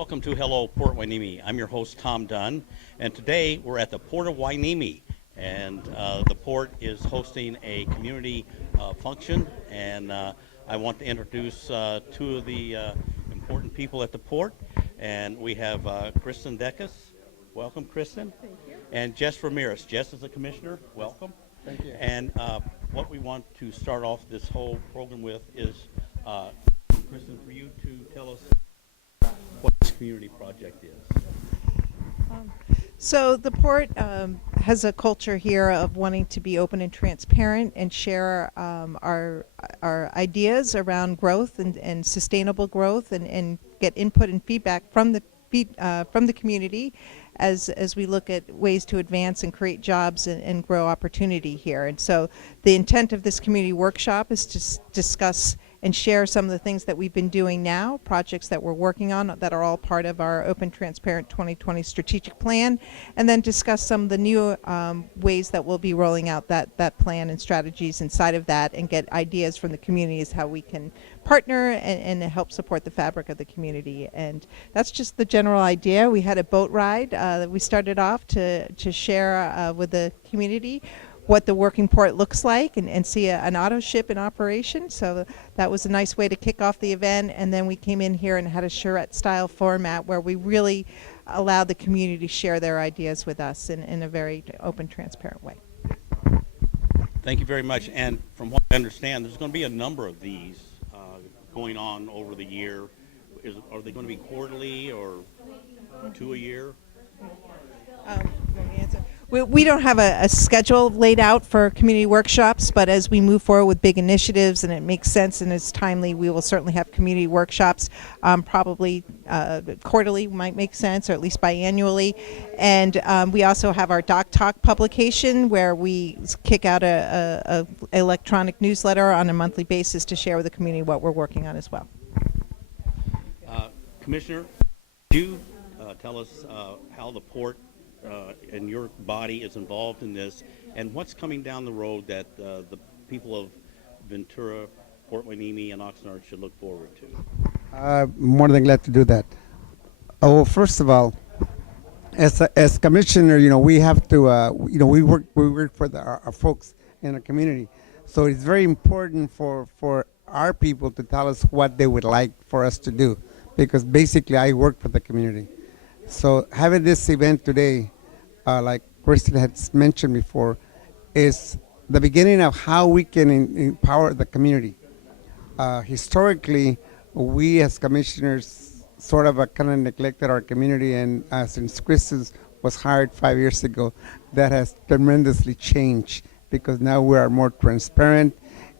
Welcome to Hello Port Hueneme. I'm your host Tom Dunn, and today we're at the Port of Hueneme, and the port is hosting a community function, and I want to introduce two of the important people at the port, and we have Kristen Dekas. Welcome, Kristen. Thank you. And Jess Ramirez. Jess is a commissioner. Welcome. Thank you. And what we want to start off this whole program with is, Kristen, for you to tell us what this community project is. So the port has a culture here of wanting to be open and transparent and share our ideas around growth and sustainable growth and get input and feedback from the community as we look at ways to advance and create jobs and grow opportunity here. And so the intent of this community workshop is to discuss and share some of the things that we've been doing now, projects that we're working on that are all part of our Open Transparent 2020 strategic plan, and then discuss some of the new ways that we'll be rolling out that plan and strategies inside of that, and get ideas from the community as how we can partner and help support the fabric of the community. And that's just the general idea. We had a boat ride that we started off to share with the community what the working port looks like and see an auto ship in operation. So that was a nice way to kick off the event. And then we came in here and had a charrette style format where we really allowed the community to share their ideas with us in a very open, transparent way. Thank you very much. And from what I understand, there's going to be a number of these going on over the year. Are they going to be quarterly or two a year? Let me answer. We don't have a schedule laid out for community workshops, but as we move forward with big initiatives and it makes sense and it's timely, we will certainly have community workshops. Probably quarterly might make sense, or at least biannually. And we also have our Doc Talk publication where we kick out a electronic newsletter on a monthly basis to share with the community what we're working on as well. Commissioner, could you tell us how the port and your body is involved in this, and what's coming down the road that the people of Ventura, Port Hueneme, and Oxnard should look forward to? More than glad to do that. Oh, first of all, as commissioner, we have to, we work for our folks in our community. So it's very important for our people to tell us what they would like for us to do, because basically I work for the community. So having this event today, like Kristen had mentioned before, is the beginning of how we can empower the community. Historically, we as commissioners sort of kind of neglected our community, and since Kristen was hired 5 years ago, that has tremendously changed, because now we are more transparent,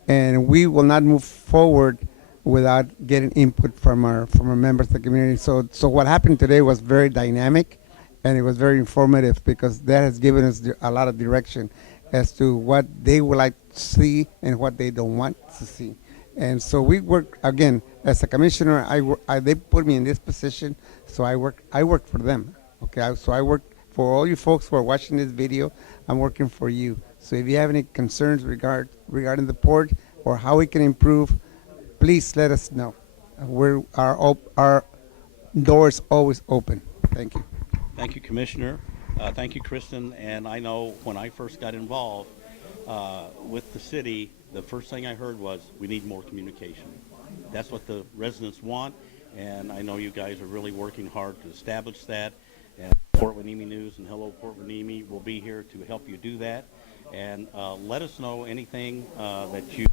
and we will not move forward without getting input from our members of the community. So what happened today was very dynamic, and it was very informative, because that has given us a lot of direction as to what they would like to see and what they don't want to see. And so we work, again, as a commissioner, they put me in this position, so I work for them. Okay, so I work for all you folks who are watching this video. I'm working for you. So if you have any concerns regarding the port or how we can improve, please let us know. Our door is always open. Thank you. Thank you, Commissioner. Thank you, Kristen. And I know when I first got involved with the city, the first thing I heard was, we need more communication. That's what the residents want, and I know you guys are really working hard to establish that. And Port Hueneme News and Hello Port Hueneme will be here to help you do that. And let us know anything that you have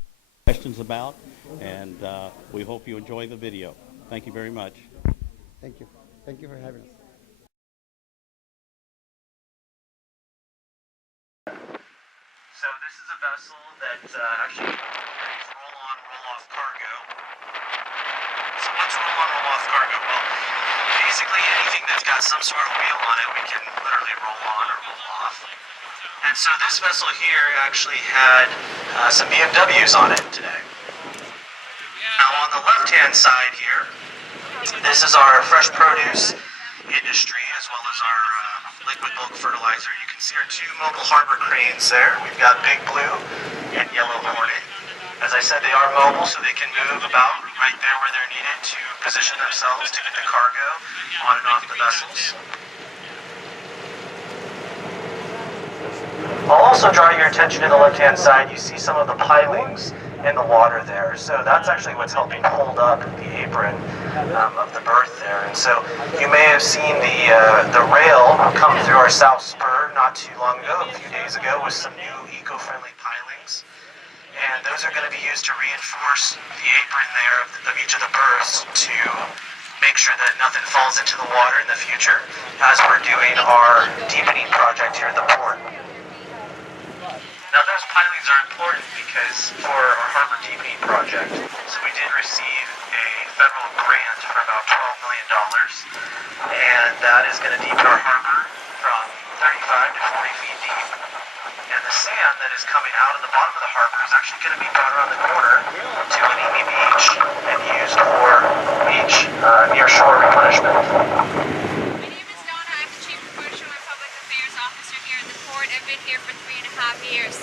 questions about, and we hope you enjoy the video. Thank you very much. Thank you. Thank you for having us. So this is a vessel that actually carries roll-on, roll-off cargo. So what's roll-on, roll-off cargo? Well, basically anything that's got some sort of wheel on it, we can literally roll on or roll off. And so this vessel here actually had some BMWs on it today. Now on the left-hand side here, this is our fresh produce industry, as well as our liquid bulk fertilizer. You can see our two mobile harbor cranes there. We've got Big Blue and Yellow Hornet. As I said, they are mobile, so they can move about right there where they're needed to position themselves to get the cargo on and off the vessels. I'll also draw your attention to the left-hand side. You see some of the pilings in the water there. So that's actually what's helping hold up the apron of the berth there. And so you may have seen the rail come through our south spur not too long ago, a few days ago, with some new eco-friendly pilings. And those are going to be used to reinforce the apron there of each of the berths to make sure that nothing falls into the water in the future as we're doing our deepening project here at the port. Now those pilings are important because for our harbor deepening project, so we did receive a federal grant for about $12 million, and that is going to deepen our harbor from 35 to 40 feet deep. And the sand that is coming out of the bottom of the harbor is actually going to be brought around the corner to Hueneme Beach and used for beach near-shore replenishment. My name is Donna. I'm the Chief Commercial and Public Affairs Officer here at the port. I've been here for 3.5 years.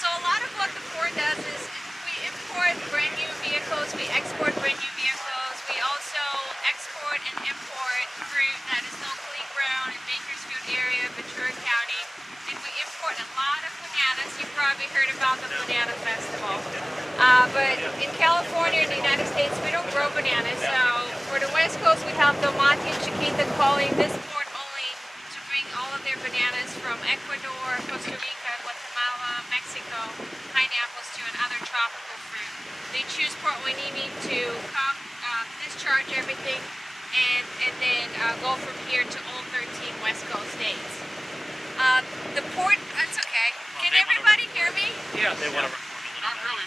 So a lot of what the port does is we import brand new vehicles, we export brand new vehicles, we also export and import fruit that is locally grown in Bakersfield area, Ventura County, and we import a lot of bananas. You've probably heard about the Banana Festival. But in California, in the United States, we don't grow bananas, so for the West Coast, we have Del Monte and Chiquita calling this port only to bring all of their bananas from Ecuador, Costa Rica, Guatemala, Mexico, pineapples to and other tropical fruit. They choose Port Hueneme to come, discharge everything, and then go from here to all 13 West Coast states. The port, that's okay. Can everybody hear me? Yeah, they want to record. Not really.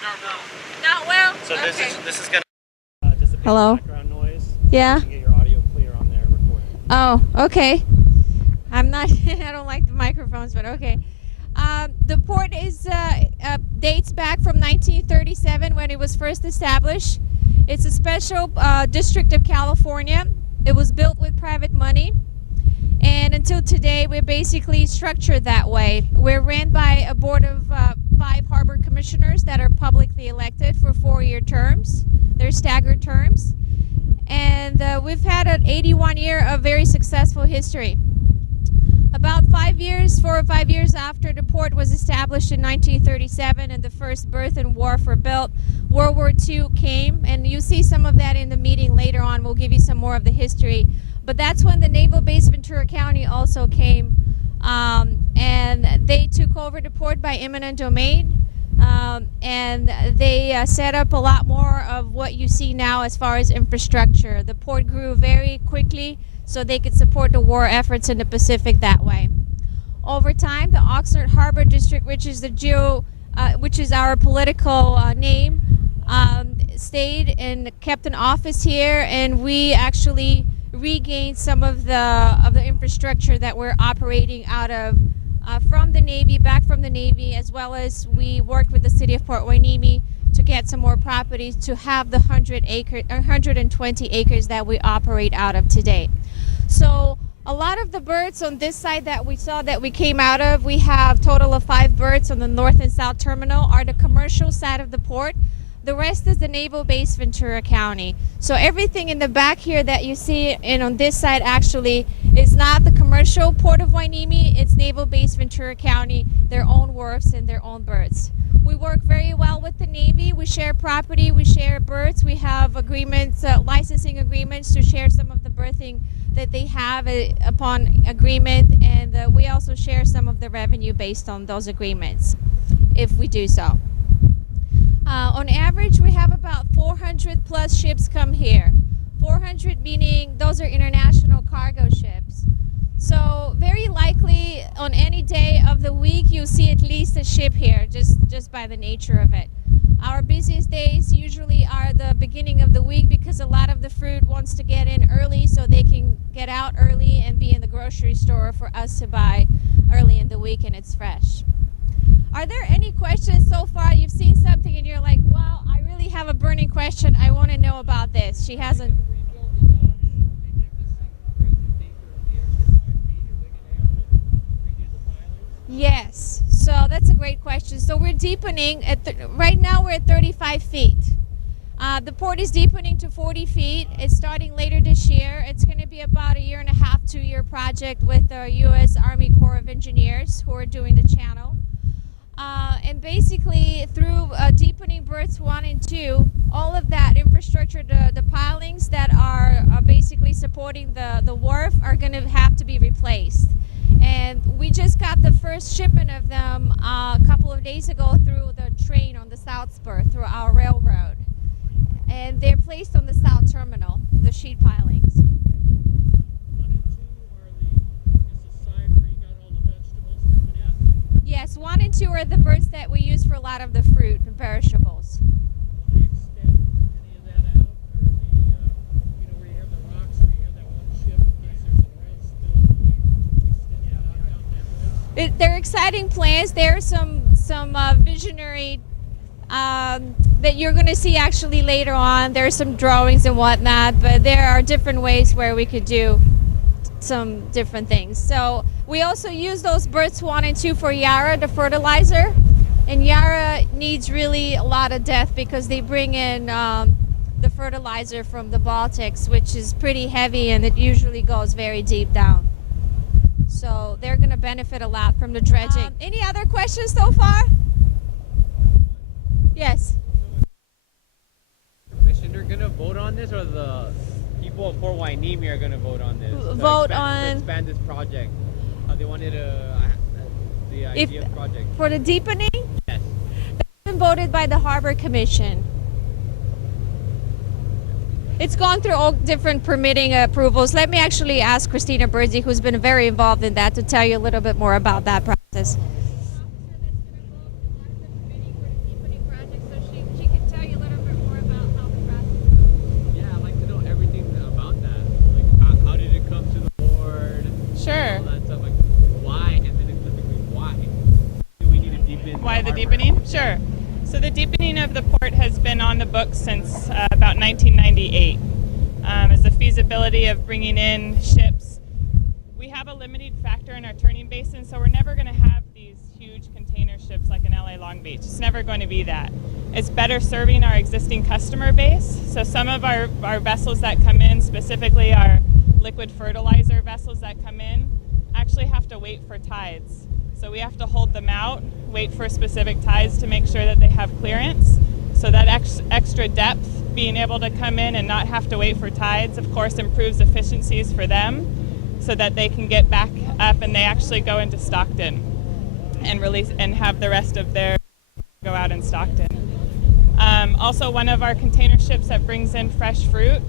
Not well? So okay. this is going to Hello? background noise. Yeah? You can get your audio clear on there recording. Oh, okay. I'm not, I don't like the microphones, but okay. The port is dates back from 1937 when it was first established. It's a special district of California. It was built with private money. And until today, we're basically structured that way. We're ran by a board of 5 harbor commissioners that are publicly elected for 4-year terms. They're staggered terms. And we've had an 81-year of very successful history. About 4 or 5 years after the port was established in 1937 and the first berth and wharf were built, World War II came, and you see some of that in the meeting later on. We'll give you some more of the history. But that's when the Naval Base Ventura County also came, and they took over the port by eminent domain, and they set up a lot more of what you see now as far as infrastructure. The port grew very quickly so they could support the war efforts in the Pacific that way. Over time, the Oxnard Harbor District, which is our political name, stayed and kept an office here, and we actually regained some of the infrastructure that we're operating out of from the Navy, back from the Navy, as well as we worked with the city of Port Hueneme to get some more properties to have the 120 acres that we operate out of today. So a lot of the berths on this side that we saw that we came out of, we have total of 5 berths on the north and south terminal, are the commercial side of the port. The rest is the Naval Base Ventura County. So everything in the back here that you see and on this side actually is not the commercial Port of Hueneme, it's Naval Base Ventura County, their own wharfs and their own berths. We work very well with the Navy. We share property, we share berths, we have agreements, licensing agreements to share some of the berthing that they have upon agreement, and we also share some of the revenue based on those agreements, if we do so. On average, we have about 400 plus ships come here. 400 meaning those are international cargo ships. So very likely on any day of the week, you'll see at least a ship here, just by the nature of it. Our busiest days usually are the beginning of the week because a lot of the fruit wants to get in early so they can get out early and be in the grocery store for us to buy early in the week and it's fresh. Are there any questions so far? You've seen something and you're like, well, I really have a burning question. I want to know about this. She hasn't. Yes, so that's a great question. So we're deepening, right now we're at 35 feet. The port is deepening to 40 feet. It's starting later this year. It's going to be about a 1.5 to 2-year project with the U.S. Army Corps of Engineers who are doing the channel. And basically, through deepening berths 1 and 2, all of that infrastructure, the pilings that are basically supporting the wharf are going to have to be replaced. And we just got the first shipment of them a couple of days ago through the train on the south spur, through our railroad. And they're placed on the south terminal, the sheet pilings. 1 and 2 is the side where you got all the vegetables coming in. Yes, 1 and 2 are the berths that we use for a lot of the fruit and perishables. Will they extend any of that out? Or where you have the rocks, where you have that one ship in case there's an oil spill, will they extend that out down that way? They're exciting plans. There are some visionary that you're going to see actually later on. There are some drawings and whatnot, but there are different ways where we could do some different things. So we also use those berths 1 and 2 for Yara, the fertilizer. And Yara needs really a lot of depth because they bring in the fertilizer from the Baltics, which is pretty heavy and it usually goes very deep down. So they're going to benefit a lot from the dredging. Any other questions so far? Yes. Commissioner gonna vote on this, or the people of Fort Hueneme are gonna vote on this? Vote to on- expand this project. How they wanted the idea of project. For the deepening, Yes. that's been voted by the Harbor Commission. It's gone through all different permitting approvals. Let me actually ask Christina Birdsey, who's been very involved in that, to tell you a little bit more about that process. Yeah, I'd like to know everything about that. Like, how did it come to the board? Sure. All that stuff. Like, why, and then specifically why do we need to deepen? Why the harbor? deepening? Sure. So the deepening of the port has been on the books since about 1998 as the feasibility of bringing in ships. We have a limited factor in our turning basin, so we're never going to have these huge container ships like in LA Long Beach. It's never going to be that. It's better serving our existing customer base. So some of our vessels that come in, specifically our liquid fertilizer vessels that come in, actually have to wait for tides. So we have to hold them out, wait for specific tides to make sure that they have clearance. So that extra depth, being able to come in and not have to wait for tides, of course, improves efficiencies for them so that they can get back up and they actually go into Stockton and release and have the rest of their go out in Stockton. Also, one of our container ships that brings in fresh fruit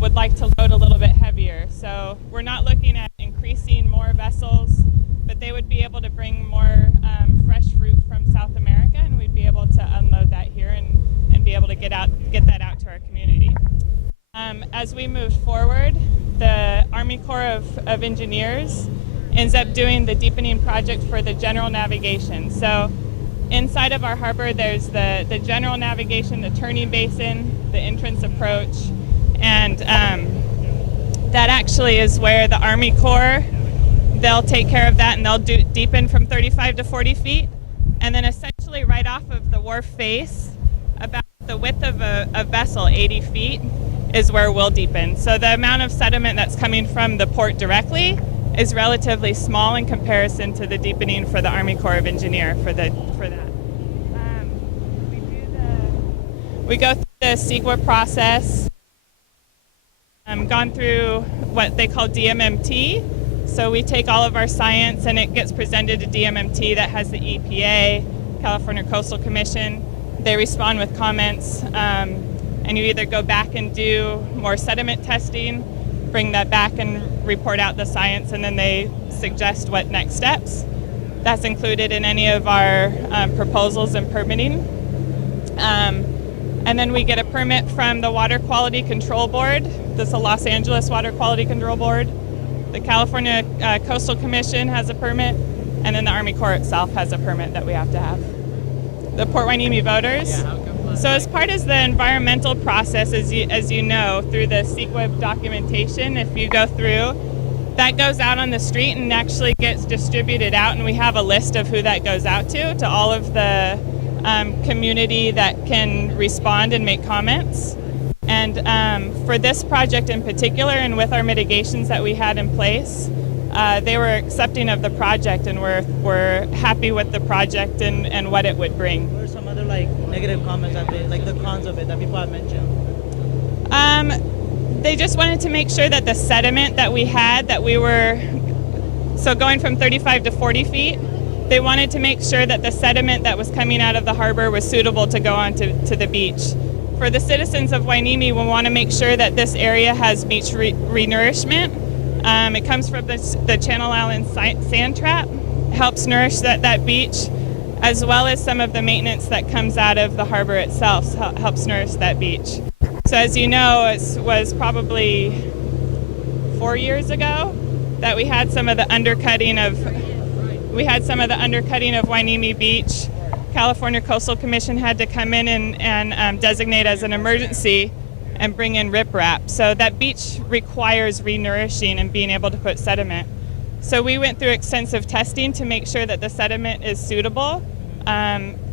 would like to load a little bit heavier. So we're not looking at increasing more vessels, but they would be able to bring more fresh fruit from South America, and we'd be able to unload that here and be able to get that out to our community. As we move forward, the Army Corps of Engineers ends up doing the deepening project for the general navigation. So inside of our harbor, there's the general navigation, the turning basin, the entrance approach, and that actually is where the Army Corps, they'll take care of that and they'll deepen from 35 to 40 feet. And then essentially right off of the wharf face, about the width of a vessel, 80 feet, is where we'll deepen. So the amount of sediment that's coming from the port directly is relatively small in comparison to the deepening for the Army Corps of Engineer for that. We go through the CEQA process. Gone through what they call DMMT. So we take all of our science and it gets presented to DMMT that has the EPA, California Coastal Commission. They respond with comments, and you either go back and do more sediment testing, bring that back and report out the science, and then they suggest what next steps. That's included in any of our proposals and permitting. And then we get a permit from the Water Quality Control Board. This is the Los Angeles Water Quality Control Board. The California Coastal Commission has a permit, and then the Army Corps itself has a permit that we have to have. The Port Hueneme voters. Yeah, how come, So as part of the environmental process, as you know, through the CEQA documentation, if you go through, that goes out on the street and actually gets distributed out, and we have a list of who that goes out to all of the community that can respond and make comments. And for this project in particular, and with our mitigations that we had in place, they were accepting of the project and were happy with the project and what it would bring. What are some other like negative comments that they, like the cons of it that people have mentioned? They just wanted to make sure that the sediment that we had, that we were, so going from 35 to 40 feet, they wanted to make sure that the sediment that was coming out of the harbor was suitable to go onto to the beach. For the citizens of Hueneme, we want to make sure that this area has beach renourishment. It comes from the Channel Island sand trap, helps nourish that beach, as well as some of the maintenance that comes out of the harbor itself helps nourish that beach. So as you know, it was probably 4 years ago that we had some of the undercutting of Hueneme Beach. California Coastal Commission had to come in and designate as an emergency and bring in riprap. So that beach requires renourishing and being able to put sediment. So we went through extensive testing to make sure that the sediment is suitable,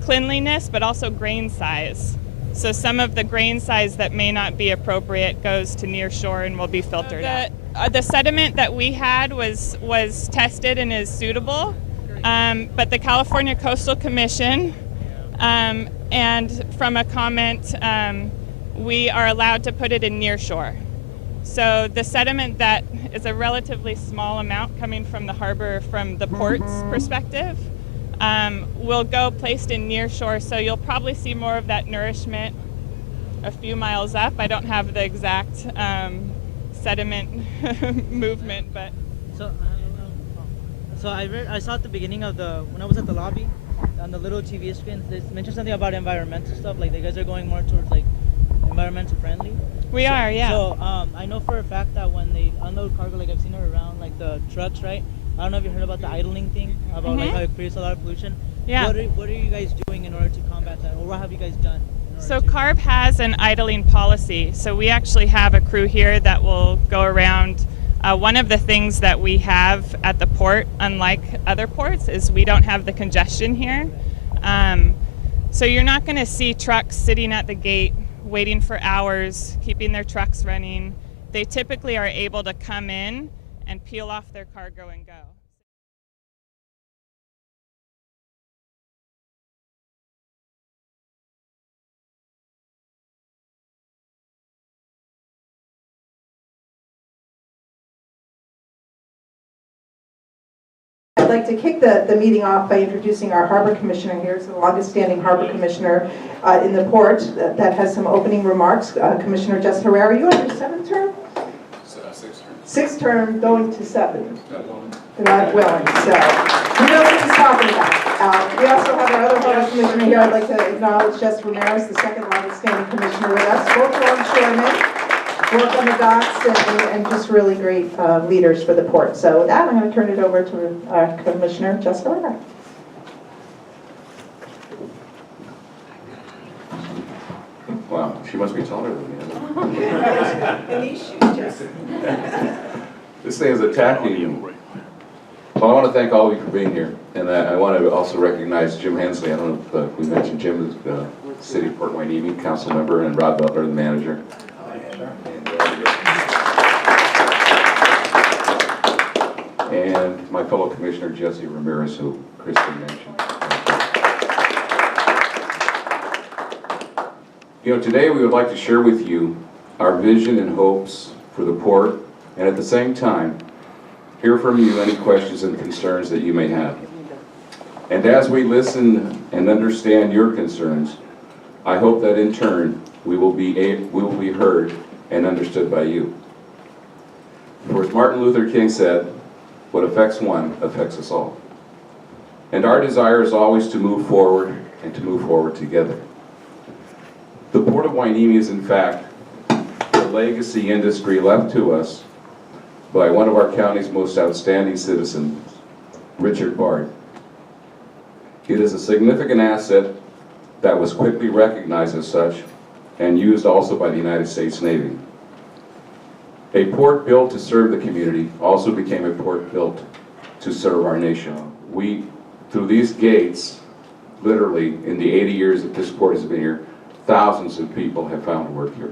cleanliness, but also grain size. So some of the grain size that may not be appropriate goes to near shore and will be filtered out. The sediment that we had was tested and is suitable, but the California Coastal Commission, and from a comment, we are allowed to put it in near shore. So the sediment that is a relatively small amount coming from the harbor from the port's perspective will go placed in near shore, so you'll probably see more of that nourishment a few miles up. I don't have the exact sediment movement, but So I saw at the beginning of when I was at the lobby on the little TV screen, they mentioned something about environmental stuff, like you guys are going more towards like environmental friendly. We are, yeah. So I know for a fact that when they unload cargo, like I've seen it around like the trucks, right? I don't know if you heard about the idling thing, about like how it creates a lot of pollution. Yeah. What are you guys doing in order to combat that, or what have you guys done? So CARB has an idling policy. So we actually have a crew here that will go around. One of the things that we have at the port, unlike other ports, is we don't have the congestion here. So you're not going to see trucks sitting at the gate waiting for hours, keeping their trucks running. They typically are able to come in and peel off their cargo and go. I'd like to kick the meeting off by introducing our harbor commissioner here. He's the longest standing harbor commissioner in the port that has some opening remarks. Commissioner Jess Herrera, you on your 7th term? 6th term. 6th term, going to 7. God willing. So you know what he's talking about. We also have our other harbor commissioner here. I'd like to acknowledge Jess Ramirez, the 2nd longest standing commissioner with us. Both longshoremen, work on the docks, and just really great leaders for the port. So with that, I'm going to turn it over to our Commissioner Jess Herrera. Wow, she must be taller than me. And these shoes, Jess. This thing is attacking you. Well, I want to thank all of you for being here, and I want to also recognize Jim Hensley. I don't know if we mentioned Jim is the City of Port Hueneme council member, and Rod Butler, the manager. And my fellow commissioner Jesse Ramirez, who Kristen mentioned. You know, today we would like to share with you our vision and hopes for the port, and at the same time, hear from you any questions and concerns that you may have. And as we listen and understand your concerns, I hope that in turn we will be heard and understood by you. For as Martin Luther King said, what affects one affects us all. And our desire is always to move forward and to move forward together. The Port of Hueneme is in fact the legacy industry left to us by one of our county's most outstanding citizens, Richard Bard. It is a significant asset that was quickly recognized as such and used also by the United States Navy. A port built to serve the community also became a port built to serve our nation. We, through these gates, literally, in the 80 years that this port has been here, thousands of people have found work here.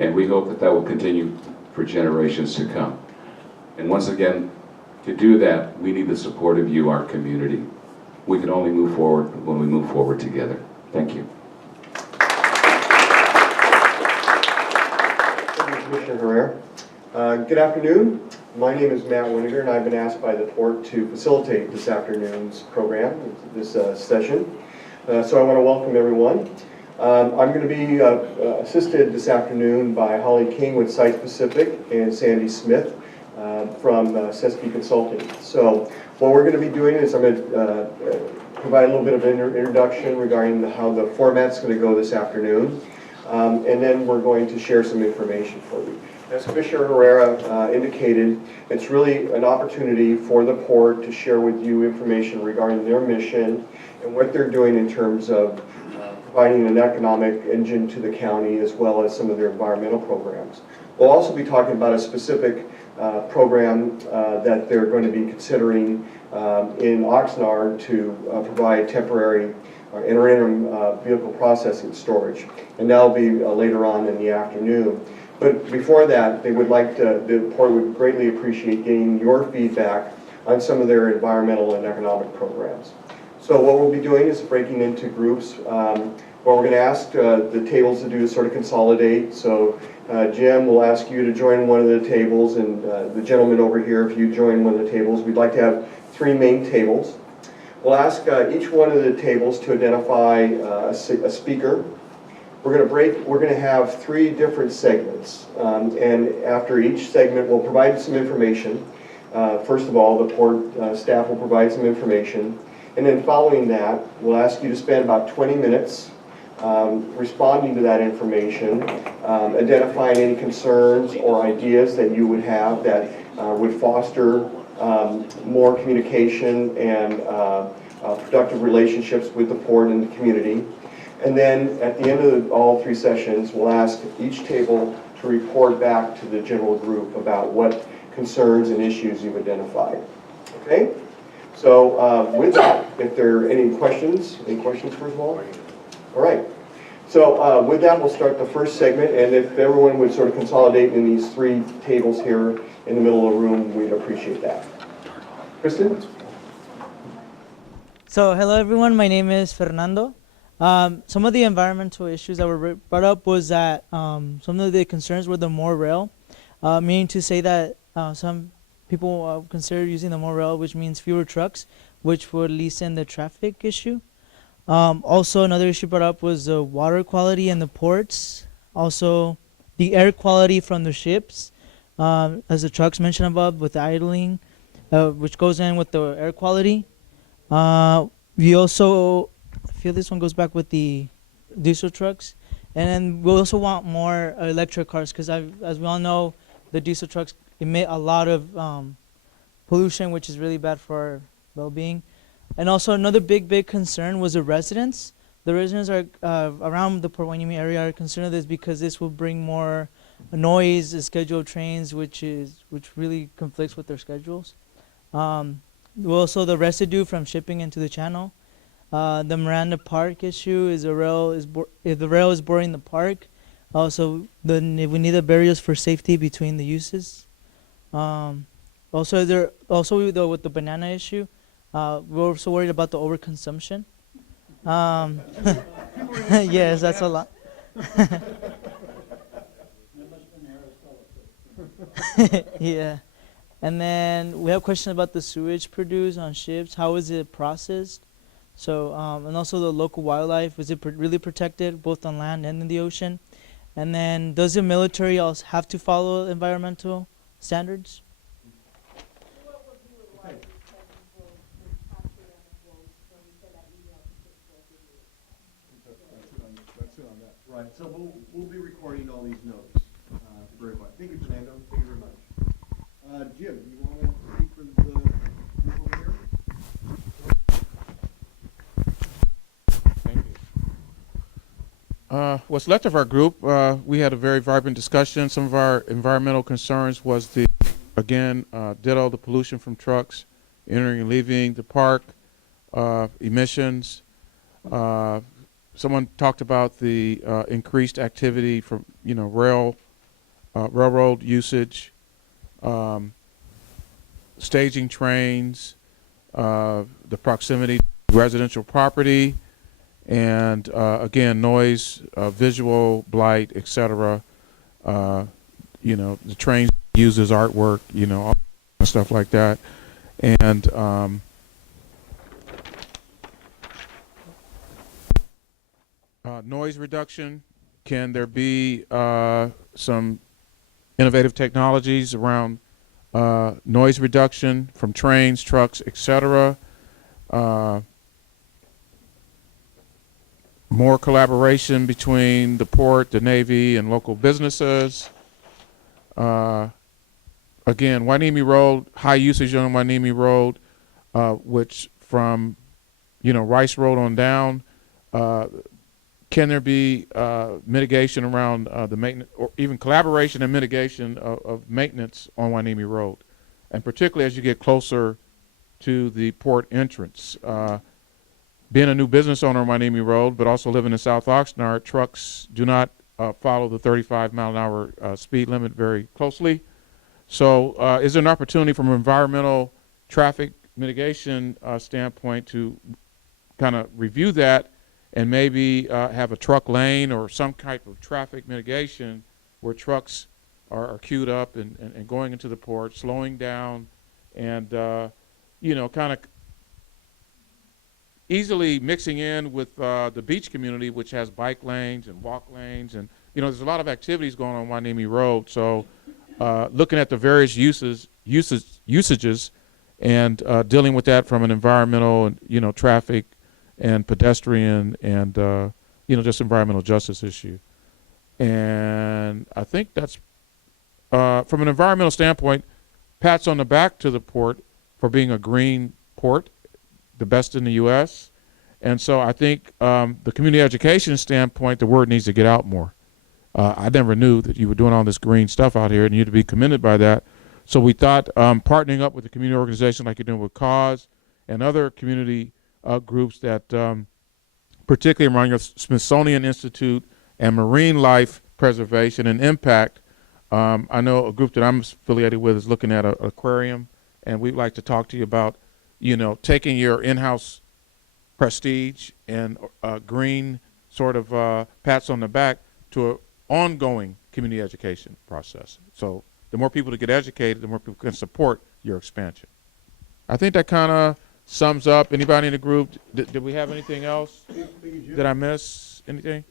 And we hope that that will continue for generations to come. And once again, to do that, we need the support of you, our community. We can only move forward when we move forward together. Thank you. Thank you, Commissioner Herrera. Good afternoon. My name is Matt Winiger, and I've been asked by the port to facilitate this afternoon's program, this session. So I want to welcome everyone. I'm going to be assisted this afternoon by Holly King with Site Specific and Sandy Smith from Sespi Consulting. So what we're going to be doing is I'm going to provide a little bit of an introduction regarding how the format's going to go this afternoon, and then we're going to share some information for you. As Commissioner Herrera indicated, it's really an opportunity for the port to share with you information regarding their mission and what they're doing in terms of providing an economic engine to the county as well as some of their environmental programs. We'll also be talking about a specific program that they're going to be considering in Oxnard to provide temporary or interim vehicle processing storage, and that'll be later on in the afternoon. But before that, they would like to, the port would greatly appreciate getting your feedback on some of their environmental and economic programs. So what we'll be doing is breaking into groups. What we're going to ask the tables to do is sort of consolidate. So Jim, will ask you to join one of the tables, and the gentleman over here, if you join one of the tables. We'd like to have 3 main tables. We'll ask each one of the tables to identify a speaker. We're going to have 3 different segments, and after each segment we'll provide some information. First of all, the port staff will provide some information, and then following that we'll ask you to spend about 20 minutes responding to that information, identifying any concerns or ideas that you would have that would foster more communication and productive relationships with the port and the community. And then at the end of all 3 sessions, we'll ask each table to report back to the general group about what concerns and issues you've identified. Okay? So with that, if there are any questions first of all? All right. So with that, we'll start the first segment, and if everyone would sort of consolidate in these 3 tables here in the middle of the room, we'd appreciate that. Kristen? So hello everyone, my name is Fernando. Some of the environmental issues that were brought up was that some of the concerns were the monorail, meaning to say that some people consider using the monorail, which means fewer trucks, which would lessen the traffic issue. Also, another issue brought up was the water quality in the ports, also the air quality from the ships, as the trucks mentioned above with the idling, which goes in with the air quality. We also, I feel this one goes back with the diesel trucks, and then we also want more electric cars because as we all know, the diesel trucks emit a lot of pollution, which is really bad for our well-being. And also another big concern was the residents. The residents are around the Port Hueneme area are concerned of this because this will bring more noise, scheduled trains, which really conflicts with their schedules. Also the residue from shipping into the channel. The Miranda Park issue is if the rail is boring the park. Also, we need the barriers for safety between the uses. Also with the banana issue. We're also worried about the overconsumption. Yes, that's a lot. Yeah. And then we have questions about the sewage produced on ships. How is it processed? So, and also the local wildlife. Is it really protected both on land and in the ocean? And then does the military also have to follow environmental standards? Right, so we'll be recording all these notes for everybody. Thank you, Fernando. Thank you very much. Jim, you want to speak for the group over here? Thank you. What's left of our group, we had a very vibrant discussion. Some of our environmental concerns was ditto the pollution from trucks entering and leaving the park, emissions, Someone talked about the increased activity from railroad usage, staging trains, the proximity to residential property, and again, noise, visual blight, etc. The trains used as artwork, all stuff like that, and noise reduction. Can there be some innovative technologies around noise reduction from trains, trucks, etc.? More collaboration between the port, the Navy, and local businesses. Again, Hueneme Road, high usage on Hueneme Road, which from Rice Road on down. Can there be mitigation around the maintenance, or even collaboration and mitigation of maintenance on Hueneme Road, and particularly as you get closer to the port entrance? Being a new business owner on Hueneme Road, but also living in South Oxnard, trucks do not follow the 35-mile-an-hour speed limit very closely. So is there an opportunity from an environmental traffic mitigation standpoint to kind of review that and maybe have a truck lane or some type of traffic mitigation where trucks are queued up and going into the port, slowing down, and kind of easily mixing in with the beach community, which has bike lanes and walk lanes, and there's a lot of activities going on Hueneme Road. So looking at the various usages and dealing with that from an environmental and traffic and pedestrian and just environmental justice issue. And I think that's from an environmental standpoint, pats on the back to the port for being a green port, the best in the U.S. And so I think the community education standpoint, the word needs to get out more. I never knew that you were doing all this green stuff out here, and you'd be commended by that. So we thought partnering up with a community organization like you're doing with CAUSE and other community groups that particularly around your Smithsonian Institute and marine life preservation and impact. I know a group that I'm affiliated with is looking at an aquarium, and we'd like to talk to you about taking your in-house prestige and green sort of pats on the back to an ongoing community education process. So the more people to get educated, the more people can support your expansion. I think that kind of sums up. Anybody in the group, did we have anything else? Did I miss anything?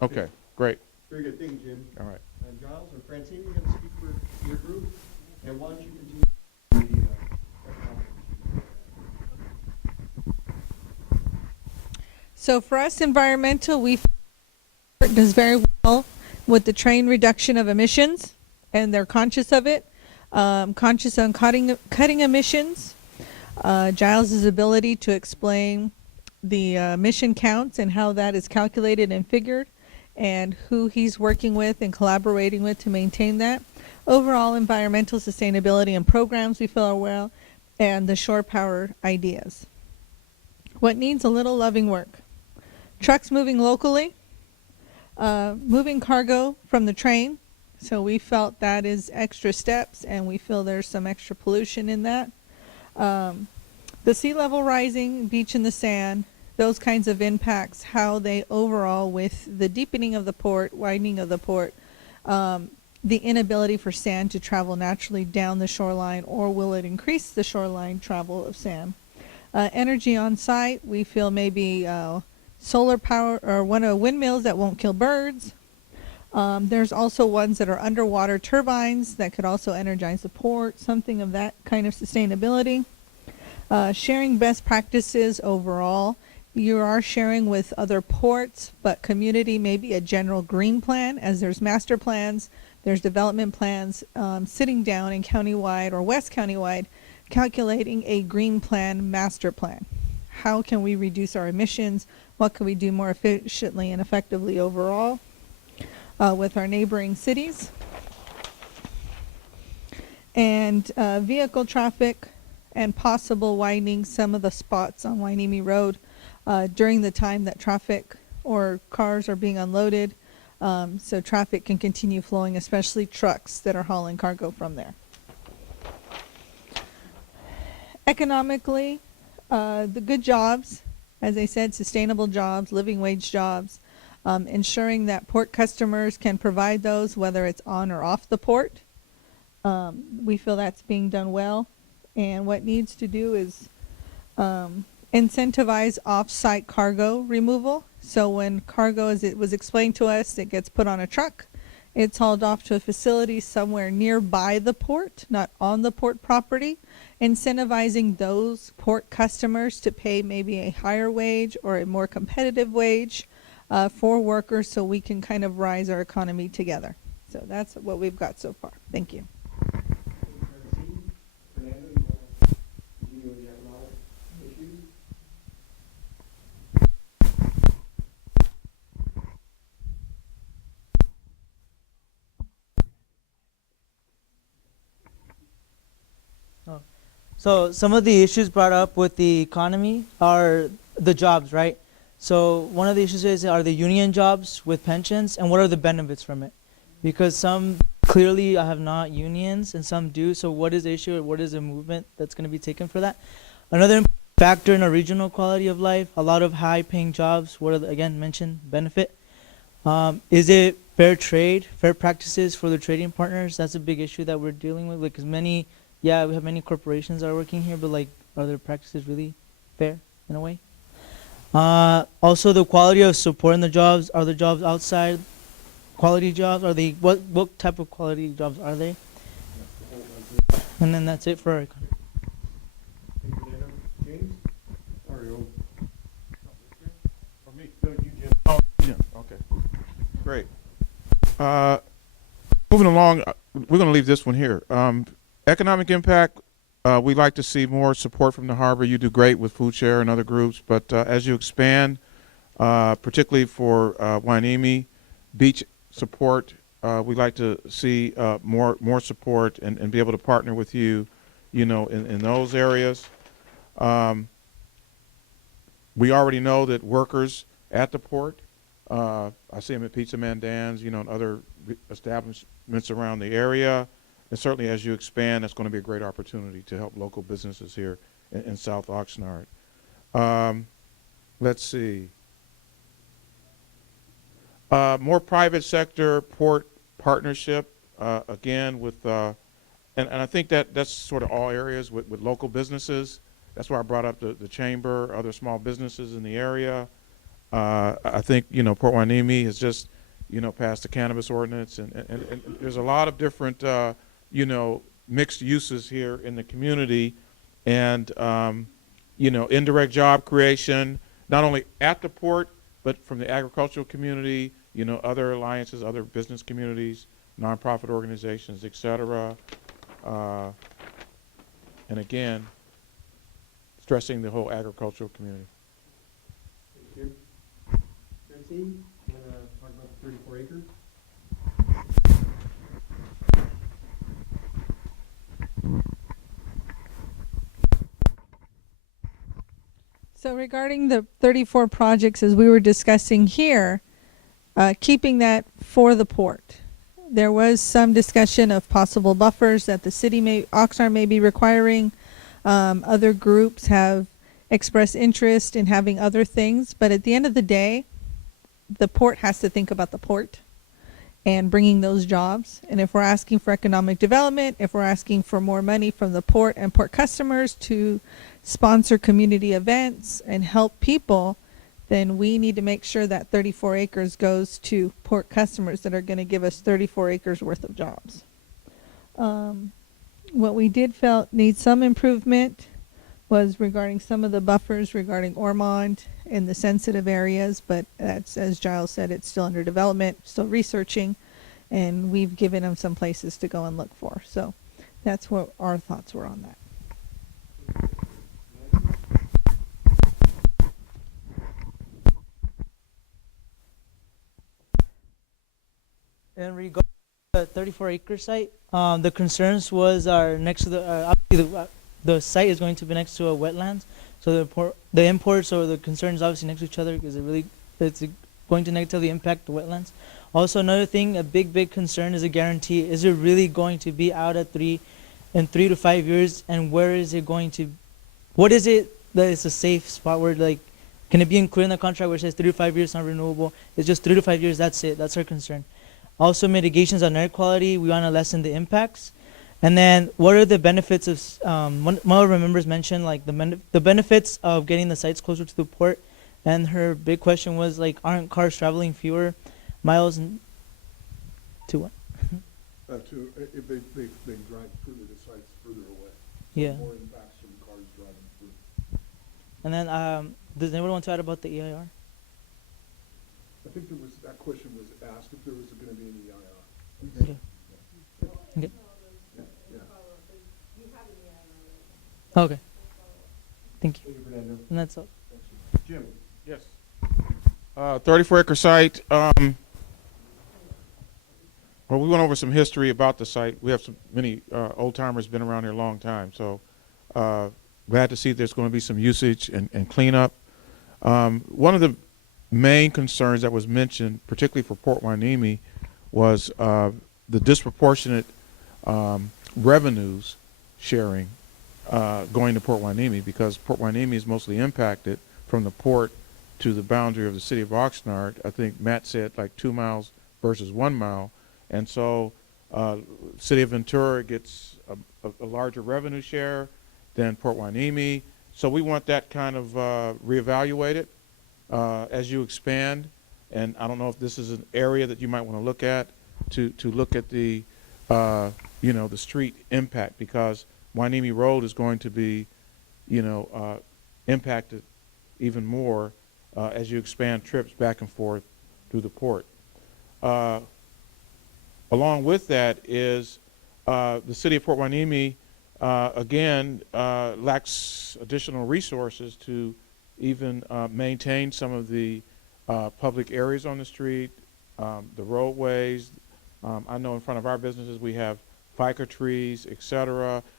Okay, great. Very good. Thank you, Jim. All right. Giles or Francine, you're going to speak for your group? And why don't you continue with the So for us, environmental, we does very well with the train reduction of emissions, and they're conscious of it, conscious on cutting emissions. Giles' ability to explain the emission counts and how that is calculated and figured, and who he's working with and collaborating with to maintain that. Overall environmental sustainability and programs we feel are well, and the shore power ideas. What needs a little loving work? Trucks moving locally, moving cargo from the train. So we felt that is extra steps, and we feel there's some extra pollution in that. The sea level rising, beach in the sand, those kinds of impacts, how they overall, with the deepening of the port, widening of the port, the inability for sand to travel naturally down the shoreline, or will it increase the shoreline travel of sand? Energy on site, we feel maybe solar power or one of windmills that won't kill birds. There's also ones that are underwater turbines that could also energize the port, something of that kind of sustainability. Sharing best practices overall. You are sharing with other ports, but community, maybe a general green plan, as there's master plans, there's development plans, sitting down in countywide or West Countywide, calculating a green plan, master plan. How can we reduce our emissions? What can we do more efficiently and effectively overall with our neighboring cities? And vehicle traffic and possible widening some of the spots on Hueneme Road. during the time that traffic or cars are being unloaded, so traffic can continue flowing, especially trucks that are hauling cargo from there. Economically, the good jobs, as I said, sustainable jobs, living wage jobs, ensuring that port customers can provide those, whether it's on or off the port. We feel that's being done well. And what needs to do is incentivize off-site cargo removal. So when cargo, as it was explained to us, it gets put on a truck, it's hauled off to a facility somewhere nearby the port, not on the port property, incentivizing those port customers to pay maybe a higher wage or a more competitive wage for workers, so we can kind of rise our economy together. So that's what we've got so far. Thank you. So some of the issues brought up with the economy are the jobs, right? So one of the issues is, are the union jobs with pensions, and what are the benefits from it? Because some clearly have not unions and some do. So what is the issue, or what is the movement that's going to be taken for that? Another factor in a regional quality of life, a lot of high paying jobs, what are the, again mentioned, benefit. Is it fair trade, fair practices for the trading partners? That's a big issue that we're dealing with, because many, yeah, we have many corporations that are working here, but like, are their practices really fair in a way? Also the quality of support in the jobs. Are the jobs outside quality jobs? Are they, what type of quality jobs are they? And then that's it for our economy. James? Sorry, For me. No, you, Jim. Oh, Jim. Okay. Great. Moving along, we're going to leave this one here. Economic impact, we'd like to see more support from the harbor. You do great with Food Share and other groups, but as you expand, particularly for Hueneme beach support, we'd like to see more support and be able to partner with you, you know, in those areas. We already know that workers at the port, I see them at Pizza Man Dan's, you know, and other establishments around the area. And certainly as you expand, that's going to be a great opportunity to help local businesses here in South Oxnard. Let's see. More private sector port partnership, again, with, and I think that's sort of all areas with local businesses. That's why I brought up the chamber, other small businesses in the area. I think, you know, Port Hueneme has just, you know, passed the cannabis ordinance, and there's a lot of different, you know, mixed uses here in the community, and, you know, indirect job creation, not only at the port, but from the agricultural community, you know, other alliances, other business communities, nonprofit organizations, et cetera. And again, stressing the whole agricultural community. Thank you. Francine, you want to talk about the 34 acres? So regarding the 34 projects, as we were discussing here, keeping that for the port. There was some discussion of possible buffers that the city Oxnard may be requiring. Other groups have expressed interest in having other things, but at the end of the day, the port has to think about the port and bringing those jobs. And if we're asking for economic development, if we're asking for more money from the port and port customers to sponsor community events and help people, then we need to make sure that 34 acres goes to port customers that are going to give us 34 acres worth of jobs. What we did felt needs some improvement was regarding some of the buffers regarding Ormond in the sensitive areas, but that's, as Giles said, it's still under development, still researching, and we've given them some places to go and look for. So that's what our thoughts were on that. In regard to the 34 acre site, the concerns was are next to the, obviously the site is going to be next to a wetlands. So the imports or the concerns obviously next to each other because it's going to negatively impact the wetlands. Also, another thing, a big concern is a guarantee. Is it really going to be out in 3 to 5 years? And where is it going to? What is it that is a safe spot where, like, can it be included in the contract where it says 3 to 5 years not renewable? It's just 3 to 5 years. That's it. That's our concern. Also, mitigations on air quality. We want to lessen the impacts. And then, what are the benefits of? One of our members mentioned like the benefits of getting the sites closer to the port. And her big question was like, aren't cars traveling fewer miles to what? If they drive further to sites further away. So Yeah. more impacts from cars driving through. And then, does anyone want to add about the EIR? I think that question was asked if there was going to be any EIR. Okay. Okay. Yeah. Okay. Thank you. Thank you, Fernando. And that's all. Jim. Yes. 34-acre site. Well, we went over some history about the site. We have many old timers been around here a long time, so glad to see there's going to be some usage and cleanup. One of the main concerns that was mentioned, particularly for Port Hueneme, was the disproportionate revenues sharing going to Port Hueneme, because Port Hueneme is mostly impacted from the port to the boundary of the city of Oxnard. I think Matt said like 2 miles versus 1 mile. And so city of Ventura gets a larger revenue share than Port Hueneme. So we want that kind of reevaluated as you expand. And I don't know if this is an area that you might want to look at to look at the, the street impact, because Hueneme Road is going to be, impacted even more as you expand trips back and forth through the port. Along with that is the city of Port Hueneme, again, lacks additional resources to even maintain some of the public areas on the street, the roadways. I know in front of our businesses we have FICA trees, et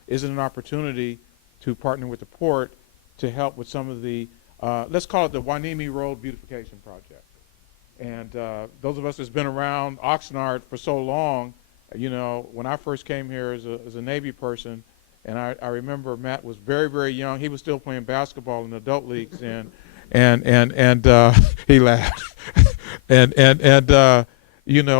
Is it an opportunity to partner with the port to help with some of the, let's call it the Hueneme Road Beautification Project? And those of us that's been around Oxnard for so long, when I first came here as a Navy person, and I remember Matt was very, very young. He was still playing basketball in the adult leagues, and he laughed. and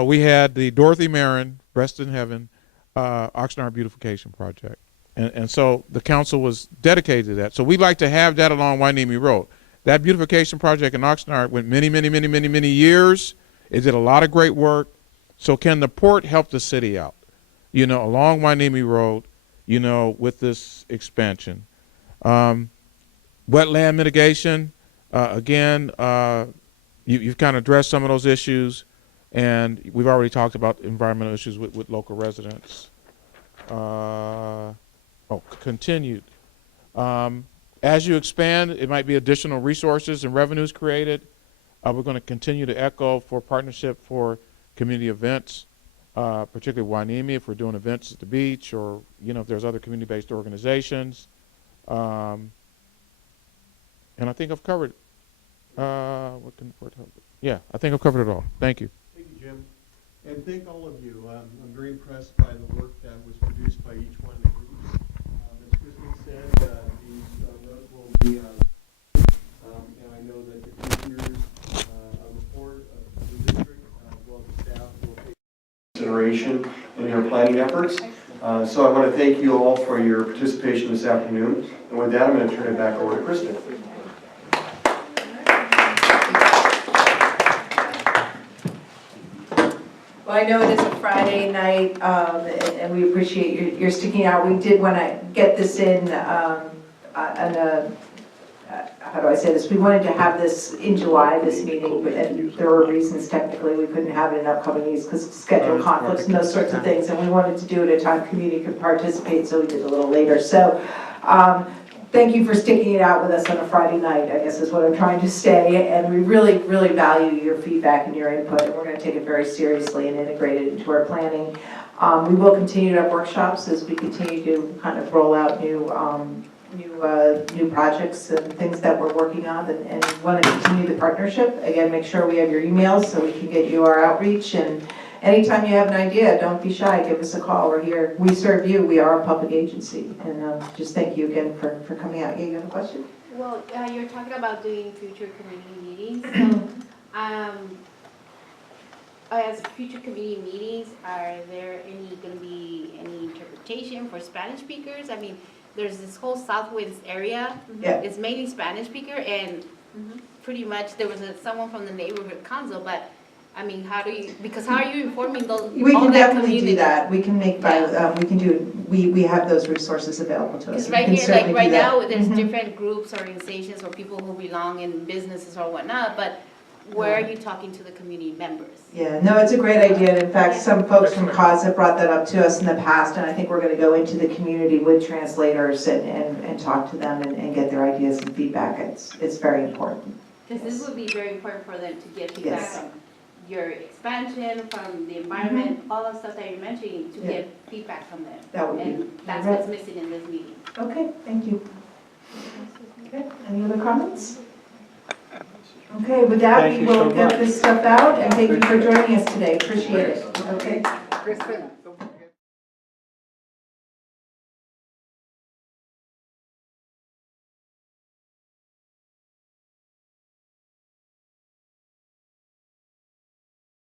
we had the Dorothy Marin, rest in heaven, Oxnard Beautification Project. And so the council was dedicated to that. So we'd like to have that along Hueneme Road. That beautification project in Oxnard went many years. It did a lot of great work. So can the port help the city out, along Hueneme Road, with this expansion? Wetland mitigation, again, you've kind of addressed some of those issues, and we've already talked about environmental issues with local residents. Continued. As you expand, it might be additional resources and revenues created. We're going to continue to echo for partnership for community events, particularly Hueneme, if we're doing events at the beach, or if there's other community-based organizations. And I think I've covered. What can the port help? Yeah, I think I've covered it all. Thank you. Thank you, Jim. And thank all of you. I'm very impressed by the work that was produced by each one of the groups. As Kristen said, these notes will be, and I know that the commissioners of the board of the district, as well as the staff, will take consideration in your planning efforts. So I want to thank you all for your participation this afternoon. And with that, I'm going to turn it back over to Kristen. Well, I know it is a Friday night, and we appreciate your sticking out. We did want to get this in, how do I say this? We wanted to have this in July, this meeting, and there were reasons technically we couldn't have it in upcoming meetings because of schedule conflicts and those sorts of things, and we wanted to do it at a time community could participate, so we did a little later. So thank you for sticking it out with us on a Friday night, I guess is what I'm trying to say, and we really, really value your feedback and your input, and we're going to take it very seriously and integrate it into our planning. We will continue to have workshops as we continue to kind of roll out new new projects and things that we're working on and want to continue the partnership. Again, make sure we have your emails so we can get you our outreach. And anytime you have an idea, don't be shy. Give us a call. We're here. We serve you. We are a public agency. And just thank you again for coming out. Yeah, you have a question? Well, you're talking about doing future community meetings. So, as future community meetings, are there going to be any interpretation for Spanish speakers? I mean, there's this whole Southwest area. Yeah. It's mainly Spanish speaker, and pretty much there was someone from the neighborhood council, but I mean, how are you informing those? We all can that definitely community? do that. We can make, we have those resources available to us. Because We right can here, certainly like right do that. now, there's Mhm. different groups, organizations, or people who belong in businesses or whatnot, but where are you talking to the community members? Yeah, no, it's a great idea. And in fact, some folks from CAUSE have brought that up to us in the past, and I think we're going to go into the community with translators and talk to them and get their ideas and feedback. It's very important. Because this would be very important for them to get feedback Yes. from your expansion, from the environment, all the stuff that you're mentioning, to Yeah. get feedback from them. That would be- And that's what's missing in this meeting. Okay, thank you. Okay, any other comments? Okay, with that, Thank we you so will get much. this stuff out, and thank you for joining us today. Appreciate it. Okay. Kristen.